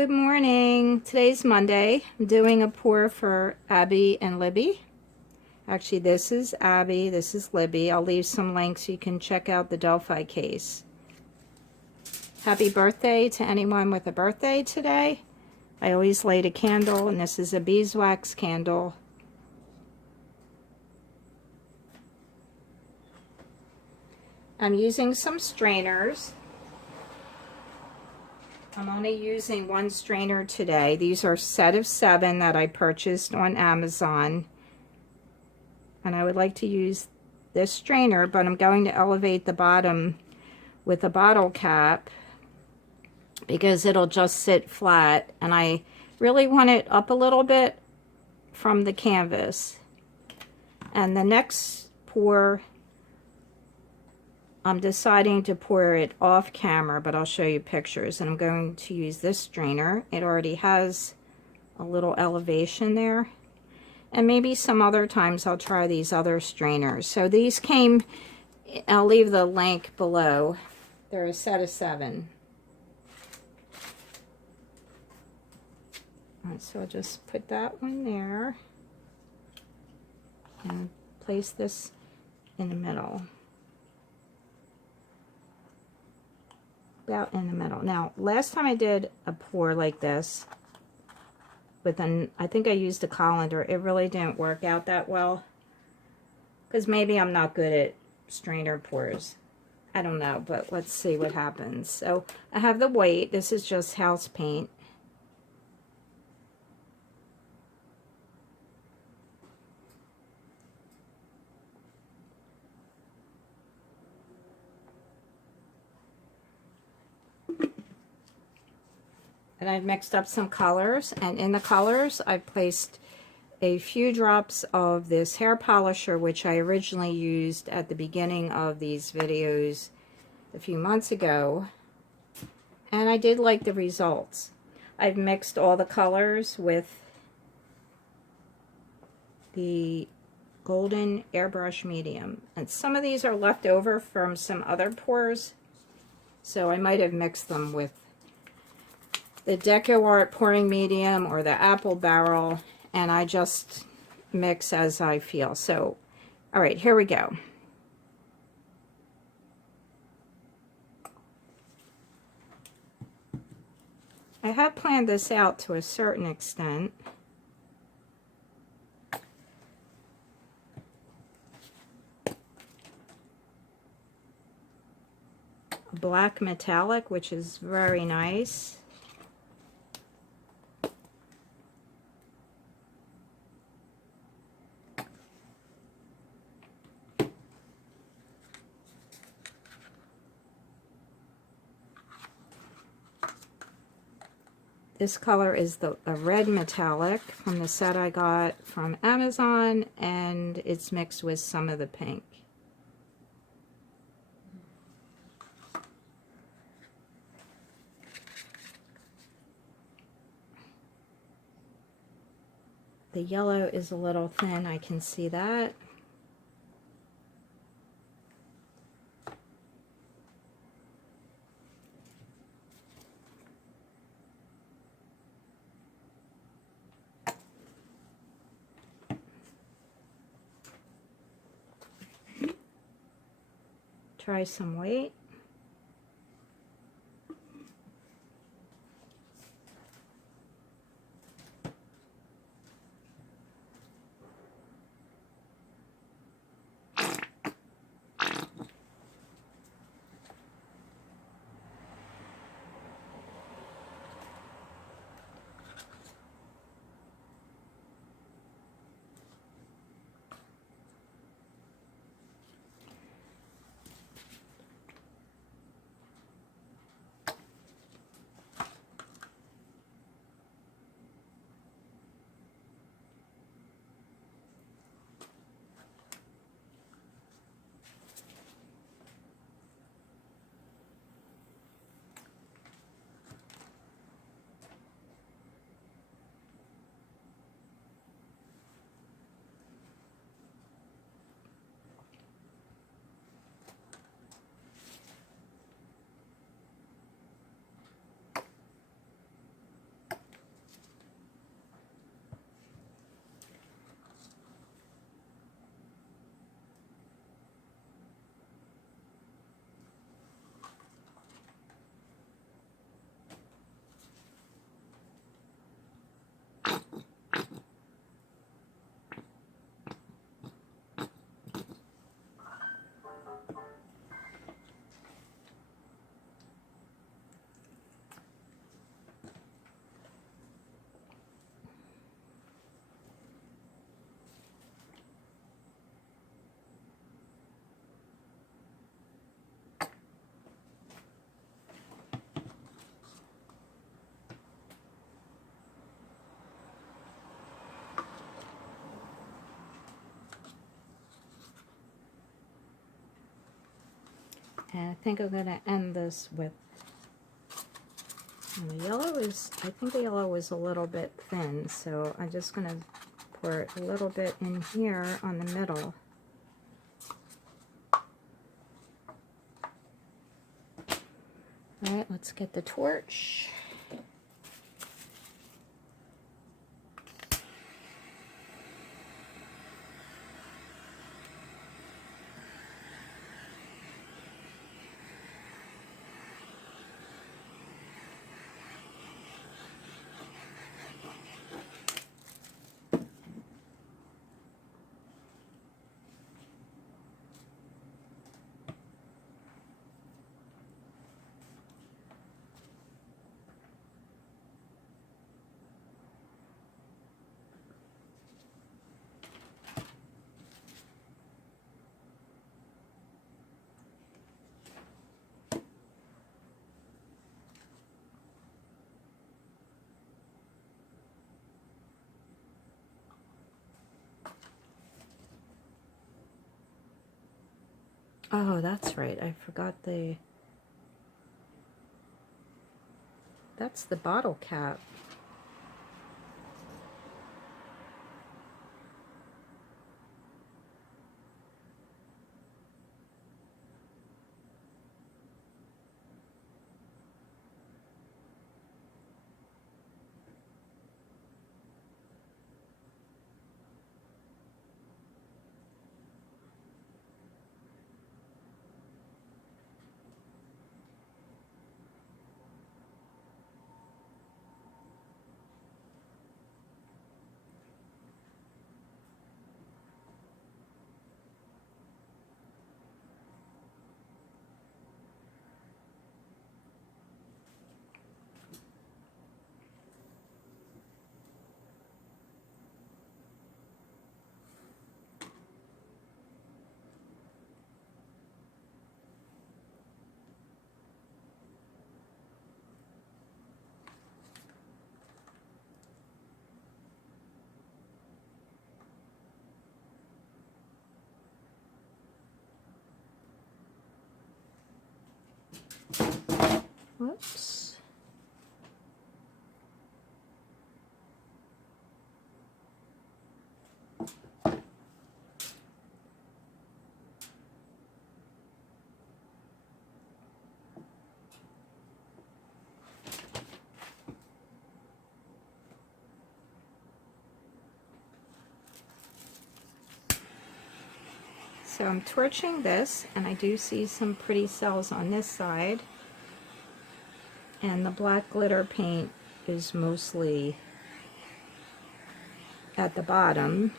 Good morning. Today's Monday. I'm doing a pour for Abby and Libby. Actually, this is Abby, this is Libby. I'll leave some links so you can check out the Delphi case. Happy birthday to anyone with a birthday today. I always light a candle, and this is a beeswax candle. I'm using some strainers. I'm only using one strainer today. These are a set of 7 that I purchased on Amazon. And I would like to use this strainer, but I'm going to elevate the bottom with a bottle cap because it'll just sit flat. And I really want it up a little bit from the canvas. And the next pour, I'm deciding to pour it off camera, but I'll show you pictures. And I'm going to use this strainer. It already has a little elevation there. And maybe some other times I'll try these other strainers. So these came, I'll leave the link below. They're a set of 7. All right, so I'll just put that one there. And place this in the middle. About in the middle. Now, last time I did a pour like this with I think I used a colander, it really didn't work out that well because maybe I'm not good at strainer pours. I don't know, but let's see what happens. So I have the white. This is just house paint. And I've mixed up some colors, and in the colors I've placed a few drops of this hair polisher, which I originally used at the beginning of these videos a few months ago, and I did like the results. I've mixed all the colors with the golden airbrush medium, and some of these are left over from some other pours, so I might have mixed them with the Deco Art pouring medium or the apple barrel, and I just mix as I feel. So, all right, here we go. I had planned this out to a certain extent. Black metallic, which is very nice. This color is a red metallic from the set I got from Amazon, and it's mixed with some of the pink. The yellow is a little thin, I can see that. Try some white. And I think I'm going to end this with, and the yellow is, I think the yellow is a little bit thin, so I'm just going to pour it a little bit in here on the middle. All right, let's get the torch. Oh, that's right. I forgot that's the bottle cap. Whoops. So I'm torching this, and I do see some pretty cells on this side. And the black glitter paint is mostly at the bottom.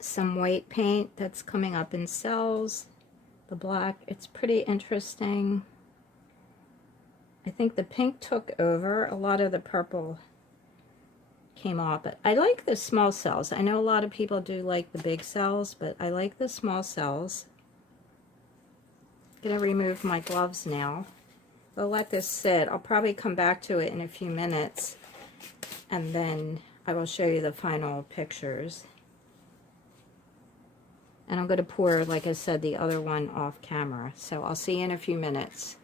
Some white paint that's coming up in cells. The black, it's pretty interesting. I think the pink took over. A lot of the purple came off, but I like the small cells. I know a lot of people do like the big cells, but I like the small cells. I'm gonna remove my gloves now. We'll let this sit. I'll probably come back to it in a few minutes, and then I will show you the final pictures. And I'm going to pour, like I said, the other one off camera. So I'll see you in a few minutes.